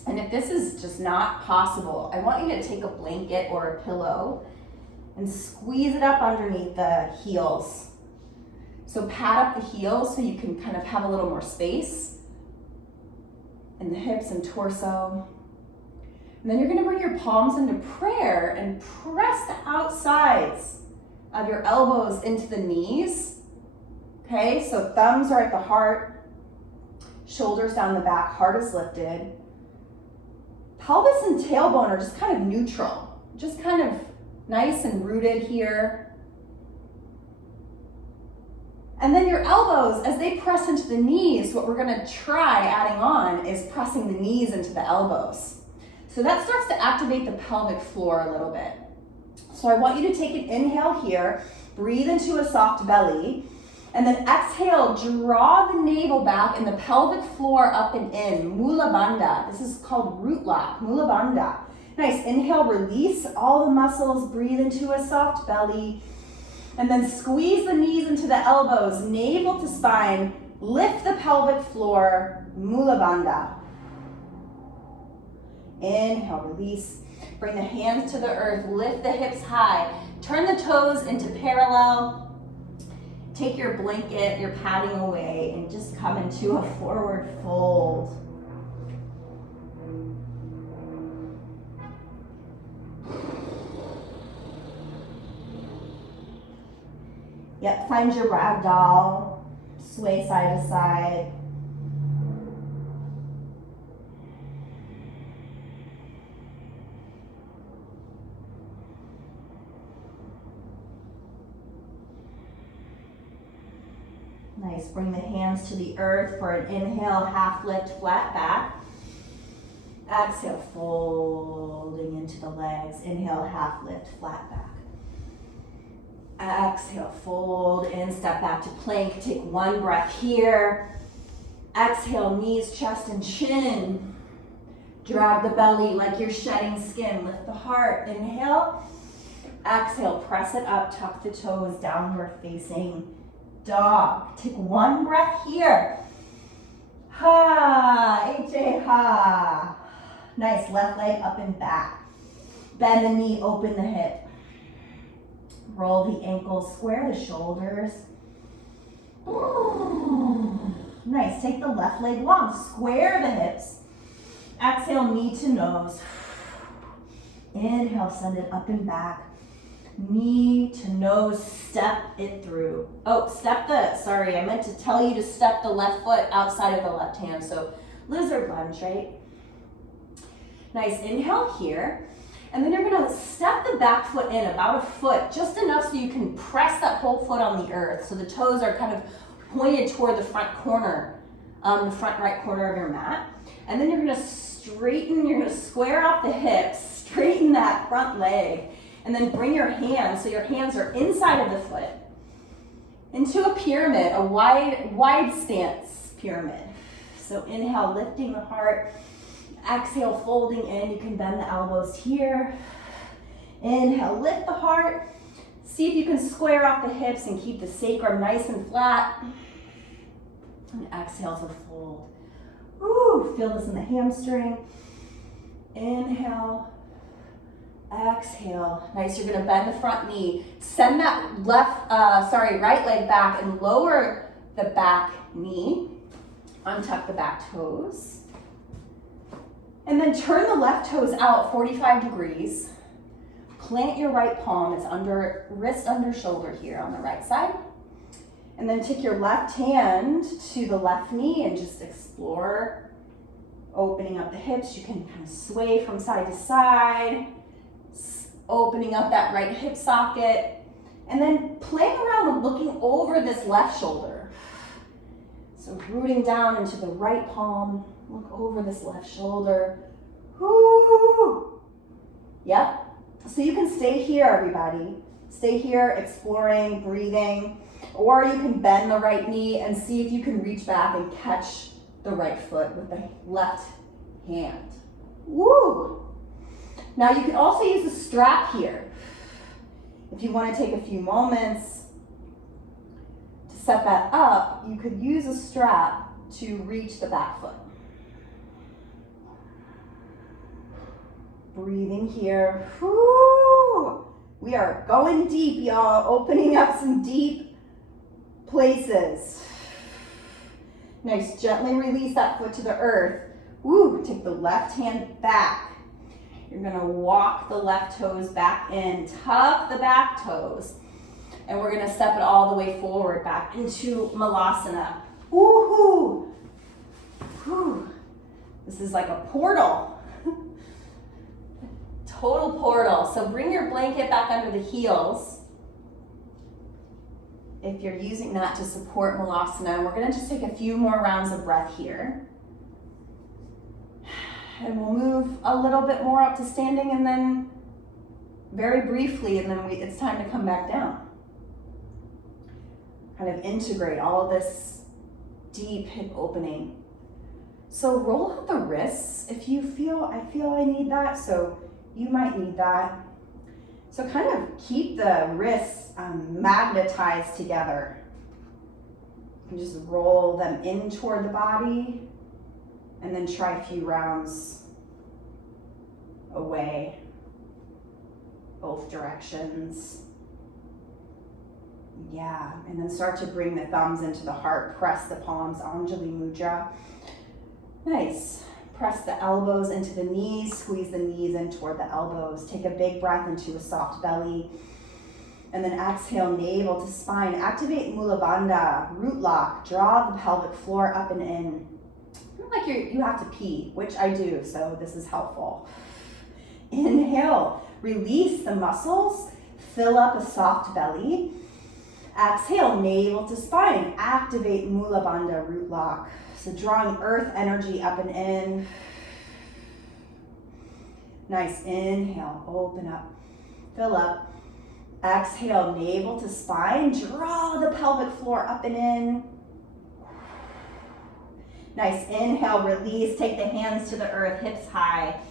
And if this is just not possible, I want you to take a blanket or a pillow and squeeze it up underneath the heels. So pat up the heels so you can kind of have a little more space in the hips and torso. And then you're gonna bring your palms into prayer and press the outsides of your elbows into the knees. Okay, so thumbs are at the heart, shoulders down the back, heart is lifted. Pelvis and tailbone are just kind of neutral, just kind of nice and rooted here. And then your elbows, as they press into the knees, what we're gonna try adding on is pressing the knees into the elbows. So that starts to activate the pelvic floor a little bit. So I want you to take an inhale here, breathe into a soft belly, and then exhale, draw the navel back and the pelvic floor up and in, Mula Bandha. This is called root lock, Mula Bandha. Nice, inhale, release all the muscles, breathe into a soft belly, and then squeeze the knees into the elbows, navel to spine, lift the pelvic floor, Mula Bandha. Inhale, release, bring the hands to the earth, lift the hips high, turn the toes into parallel, take your blanket, your padding away, and just come into a forward fold. Yep, find your ragdoll, sway side to side. Nice, bring the hands to the earth for an inhale, half lift, flat back. Exhale, folding into the legs. Inhale, half lift, flat back. Exhale, fold in, step back to plank. Take one breath here. Exhale, knees, chest, and chin. Drag the belly like you're shedding skin. Lift the heart. Inhale. Exhale, press it up, tuck the toes, downward facing dog. Take one breath here. Ha, ha. Nice, left leg up and back. Bend the knee, open the hip. Roll the ankles, square the shoulders. Nice, take the left leg long, square the hips. Exhale, knee to nose. Inhale, send it up and back. Knee to nose, step it through. Oh, I meant to tell you to step the left foot outside of the left hand. So lizard lunge, right? Nice, inhale here. And then you're gonna step the back foot in about a foot, just enough so you can press that whole foot on the earth. So the toes are kind of pointed toward the front corner, the front right corner of your mat. And then you're gonna straighten, you're gonna square off the hips, straighten that front leg, and then bring your hands, so your hands are inside of the foot, into a pyramid, a wide stance pyramid. So inhale, lifting the heart. Exhale, folding in. You can bend the elbows here. Inhale, lift the heart. See if you can square off the hips and keep the sacrum nice and flat. And exhale to fold. Woo, feel this in the hamstring. Inhale, exhale. Nice, you're gonna bend the front knee. Send that right leg back and lower the back knee. Untuck the back toes. And then turn the left toes out 45 degrees. Plant your right palm, it's under wrist under shoulder here on the right side. And then take your left hand to the left knee and just explore opening up the hips. You can kind of sway from side to side, opening up that right hip socket, and then playing around with looking over this left shoulder. So rooting down into the right palm, look over this left shoulder. Woo! Yep. So you can stay here, everybody. Stay here, exploring, breathing, or you can bend the right knee and see if you can reach back and catch the right foot with the left hand. Woo! Now you can also use a strap here. If you want to take a few moments to set that up, you could use a strap to reach the back foot. Breathing here. Woo! We are going deep, y'all. Opening up some deep places. Nice, gently release that foot to the earth. Woo, take the left hand back. You're gonna walk the left toes back in, tuck the back toes, and we're gonna step it all the way forward back into Malasana. Woohoo! Whew. This is like a portal. Total portal. So bring your blanket back under the heels. If you're using that to support Malasana, we're gonna just take a few more rounds of breath here. And we'll move a little bit more up to standing and then very briefly, and then it's time to come back down. Kind of integrate all this deep hip opening. So roll out the wrists if you feel, I need that, so you might need that. So kind of keep the wrists magnetized together. You can just roll them in toward the body and then try a few rounds away, both directions. Yeah, and then start to bring the thumbs into the heart, press the palms, Anjali Mudra. Nice. Press the elbows into the knees, squeeze the knees in toward the elbows. Take a big breath into a soft belly. And then exhale, navel to spine. Activate Mula Bandha, root lock. Draw the pelvic floor up and in. Feel like you have to pee, which I do, so this is helpful. Inhale, release the muscles. Fill up a soft belly. Exhale, navel to spine. Activate Mula Bandha, root lock. So drawing earth energy up and in. Nice, inhale, open up, fill up. Exhale, navel to spine. Draw the pelvic floor up and in. Nice, inhale, release. Take the hands to the earth, hips high.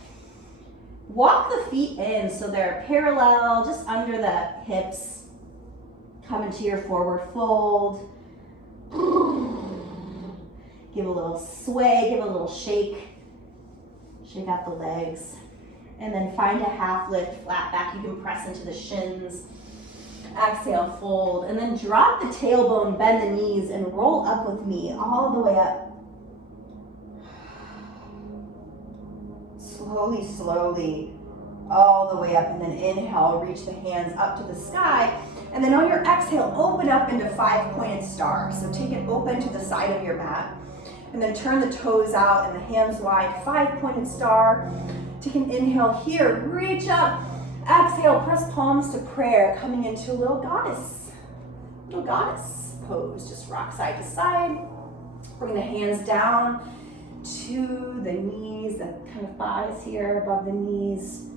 Walk the feet in so they're parallel, just under the hips. Come into your forward fold. Give a little sway, give a little shake. Shake out the legs. And then find a half lift, flat back. You can press into the shins. Exhale, fold. And then drop the tailbone, bend the knees, and roll up with me all the way up. Slowly, slowly, all the way up. And then inhale, reach the hands up to the sky. And then on your exhale, open up into 5-pointed star. So take it open to the side of your mat. And then turn the toes out and the hands wide, 5-pointed star. Take an inhale here, reach up. Exhale, press palms to prayer, coming into a little goddess pose. Just rock side to side. Bring the hands down to the knees, the kind of thighs here above the knees.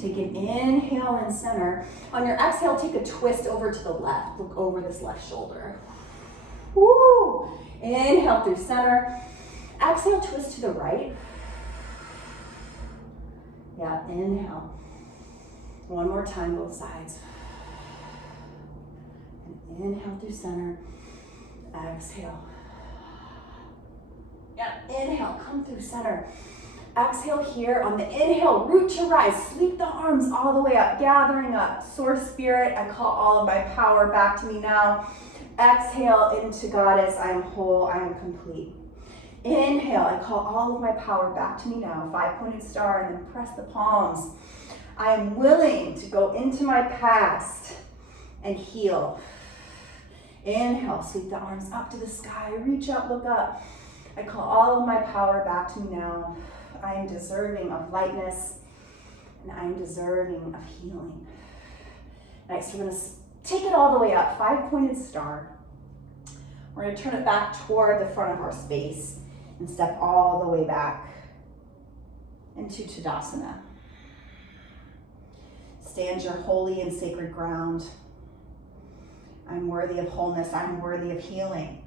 Take an inhale in center. On your exhale, take a twist over to the left. Look over this left shoulder. Woo! Inhale through center. Exhale, twist to the right. Yeah, inhale. One more time, both sides. And inhale through center. Exhale. Yeah, inhale, come through center. Exhale here. On the inhale, root to rise. Sweep the arms all the way up, gathering up. Source spirit, I call all of my power back to me now. Exhale into goddess. I am whole, I am complete. Inhale, I call all of my power back to me now. 5-pointed star, and then press the palms. I am willing to go into my past and heal. Inhale, sweep the arms up to the sky. Reach up, look up. I call all of my power back to me now. I am deserving of lightness, and I am deserving of healing. Nice, so we're gonna take it all the way up, 5-pointed star. We're gonna turn it back toward the front of our space and step all the way back into Tadasana. Stand your holy and sacred ground. I'm worthy of wholeness, I'm worthy of healing.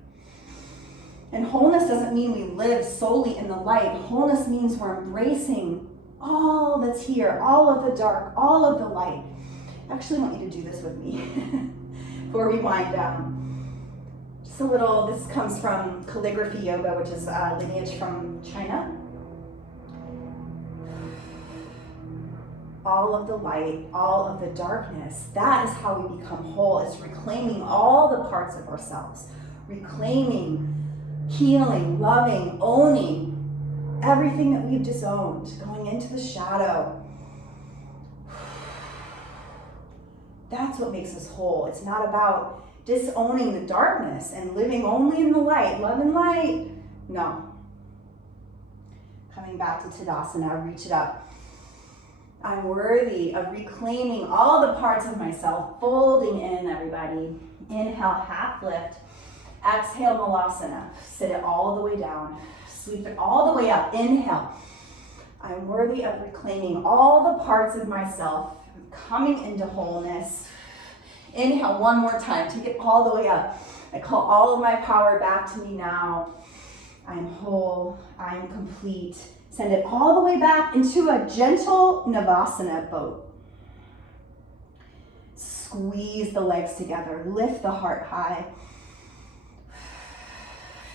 And wholeness doesn't mean we live solely in the light. Wholeness means we're embracing all that's here, all of the dark, all of the light. I actually want you to do this with me before we wind down. Just a little, this comes from calligraphy yoga, which is a lineage from China. All of the light, all of the darkness, that is how we become whole. It's reclaiming all the parts of ourselves, reclaiming, healing, loving, owning everything that we've disowned, going into the shadow. That's what makes us whole. It's not about disowning the darkness and living only in the light, love and light. No. Coming back to Tadasana, reach it up. I'm worthy of reclaiming all the parts of myself, folding in, everybody. Inhale, half lift. Exhale, Malasana. Sit it all the way down. Sweep it all the way up. Inhale. I'm worthy of reclaiming all the parts of myself, coming into wholeness. Inhale one more time. Take it all the way up. I call all of my power back to me now. I'm whole. I'm complete. Send it all the way back into a gentle Navasana boat. Squeeze the legs together. Lift the heart high.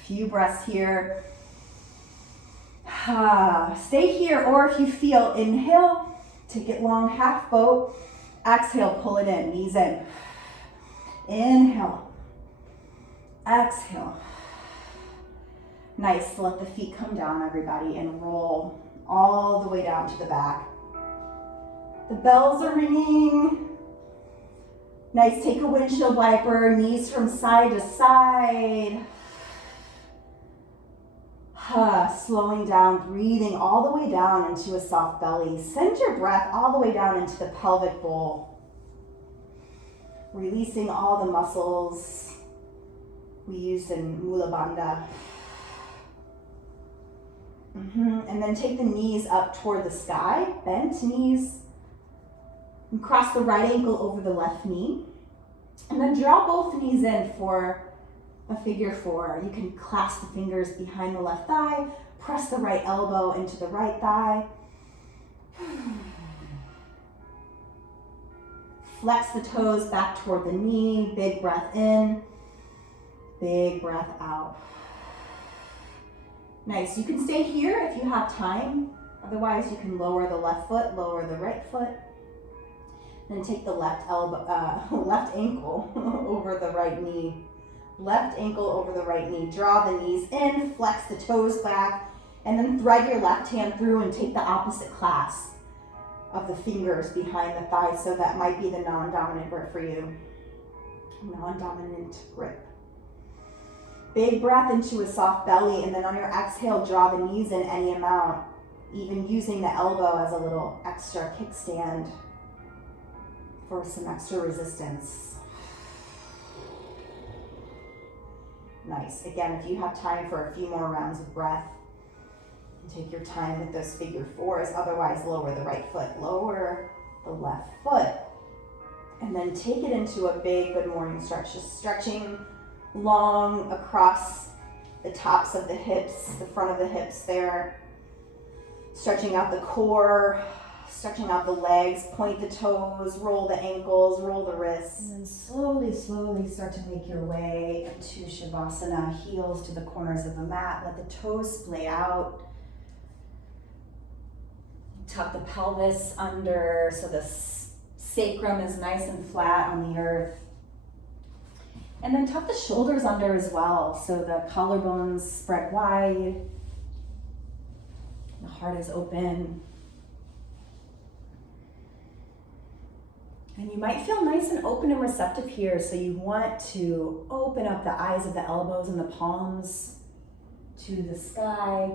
Few breaths here. Stay here, or if you feel, inhale, take it long, half boat. Exhale, pull it in, knees in. Inhale. Exhale. Nice, let the feet come down, everybody, and roll all the way down to the back. The bells are ringing. Nice, take a windshield wiper, knees from side to side. Slowing down, breathing all the way down into a soft belly. Send your breath all the way down into the pelvic bowl. Releasing all the muscles we used in Mula Bandha. And then take the knees up toward the sky, bent knees. And cross the right ankle over the left knee. And then draw both knees in for a figure 4. You can clasp the fingers behind the left thigh, press the right elbow into the right thigh. Flex the toes back toward the knee, big breath in, big breath out. Nice, you can stay here if you have time. Otherwise, you can lower the left foot, lower the right foot. Then take the left ankle over the right knee. Left ankle over the right knee. Draw the knees in, flex the toes back, and then thread your left hand through and take the opposite clasp of the fingers behind the thighs. So that might be the non-dominant grip for you. Non-dominant grip. Big breath into a soft belly, and then on your exhale, draw the knees in any amount, even using the elbow as a little extra kickstand for some extra resistance. Nice. Again, if you have time for a few more rounds of breath, take your time with those figure fours. Otherwise, lower the right foot, lower the left foot, and then take it into a big good morning stretch, just stretching long across the tops of the hips, the front of the hips there, stretching out the core, stretching out the legs, point the toes, roll the ankles, roll the wrists, and then slowly start to make your way into Shavasana, heels to the corners of the mat. Let the toes splay out. Tuck the pelvis under so the sacrum is nice and flat on the earth. And then tuck the shoulders under as well so the collarbones spread wide. The heart is open. And you might feel nice and open and receptive here, so you want to open up the eyes of the elbows and the palms to the sky,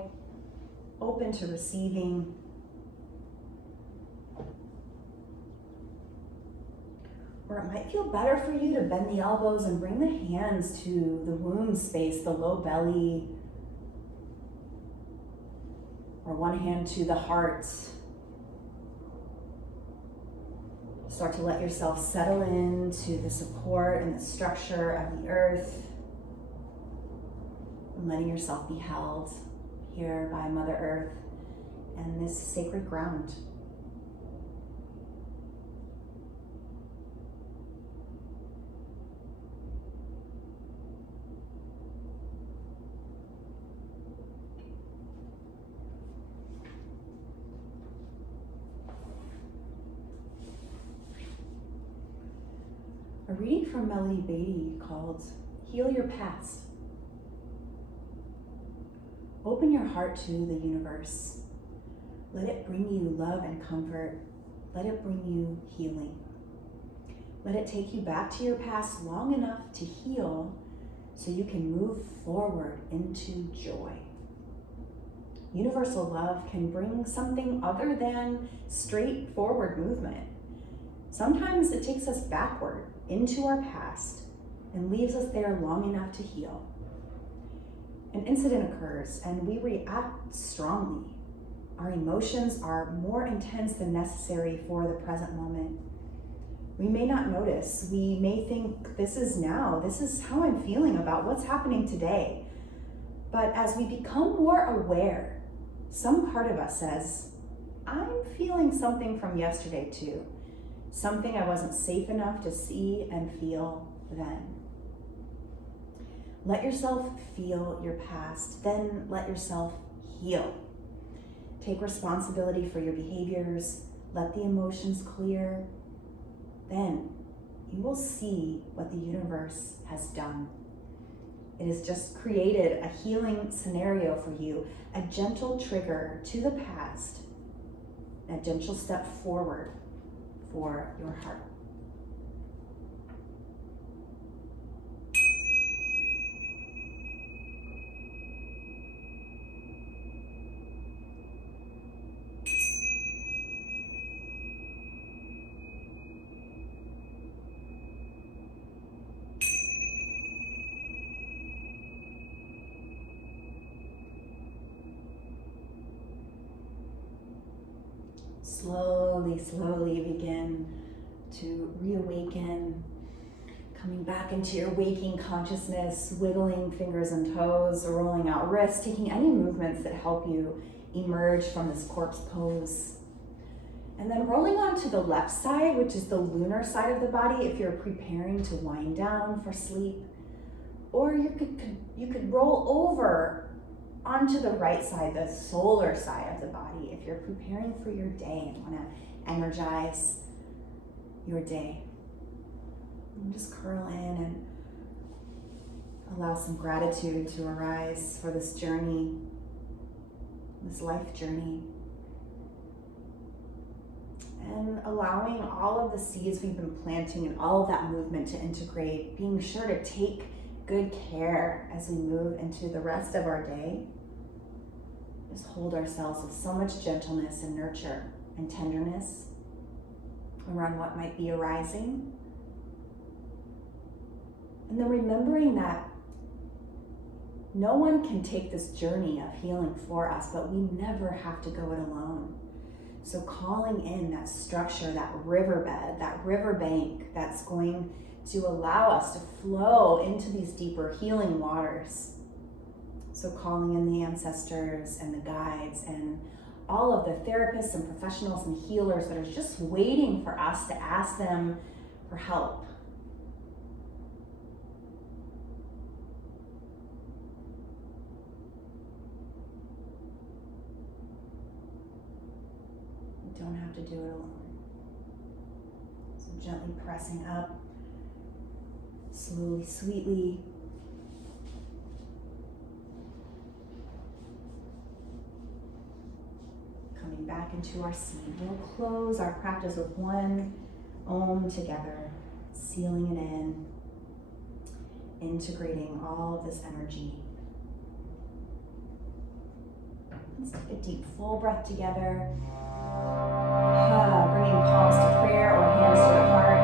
open to receiving. Or it might feel better for you to bend the elbows and bring the hands to the womb space, the low belly, or one hand to the heart. Start to let yourself settle into the support and the structure of the earth, and letting yourself be held here by Mother Earth and this sacred ground. A reading from Beattie called Heal Your Past. Open your heart to the universe. Let it bring you love and comfort. Let it bring you healing. Let it take you back to your past long enough to heal so you can move forward into joy. Universal love can bring something other than straightforward movement. Sometimes it takes us backward into our past and leaves us there long enough to heal. An incident occurs and we react strongly. Our emotions are more intense than necessary for the present moment. We may not notice. We may think, this is how I'm feeling about what's happening today. But as we become more aware, some part of us says, I'm feeling something from yesterday too. Something I wasn't safe enough to see and feel then. Let yourself feel your past, then let yourself heal. Take responsibility for your behaviors, let the emotions clear. Then you will see what the universe has done. It has just created a healing scenario for you, a gentle trigger to the past, a gentle step forward for your heart. Slowly begin to reawaken, coming back into your waking consciousness, wiggling fingers and toes, rolling out wrists, taking any movements that help you emerge from this corpse pose. And then rolling onto the left side, which is the lunar side of the body if you're preparing to wind down for sleep. Or you could roll over onto the right side, the solar side of the body, if you're preparing for your day and want to energize your day. And just curl in and allow some gratitude to arise for this journey, this life journey. And allowing all of the seeds we've been planting and all of that movement to integrate, being sure to take good care as we move into the rest of our day. Just hold ourselves with so much gentleness and nurture and tenderness around what might be arising. And then remembering that no one can take this journey of healing for us, but we never have to go it alone. So calling in that structure, that riverbed, that riverbank that's going to allow us to flow into these deeper healing waters. So calling in the ancestors and the guides and all of the therapists and professionals and healers that are just waiting for us to ask them for help. You don't have to do it alone. So gently pressing up, slowly, sweetly. Coming back into our seat. We'll close our practice with one Om together, sealing it in, integrating all of this energy. Let's take a deep, full breath together. Bringing palms to prayer or hands to the heart.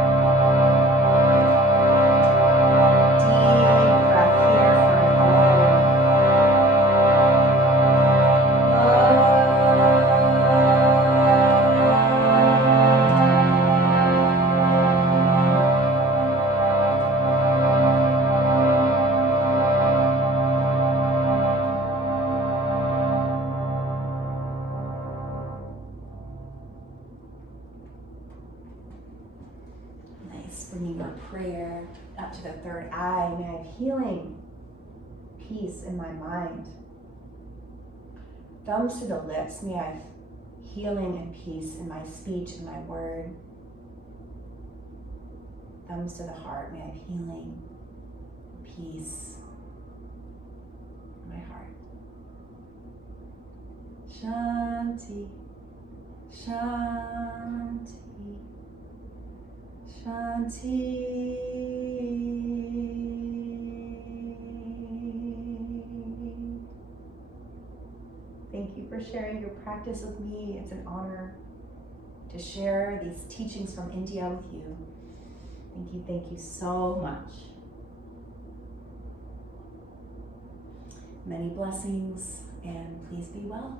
Bringing your prayer up to the third eye. May I have healing, peace in my mind. Thumbs to the lips. May I have healing and peace in my speech and my word. Thumbs to the heart. May I have healing, peace in my heart. Shanti, Shanti. Shanti. Thank you for sharing your practice with me. It's an honor to share these teachings from India with you. Thank you so much. Many blessings, and please be well.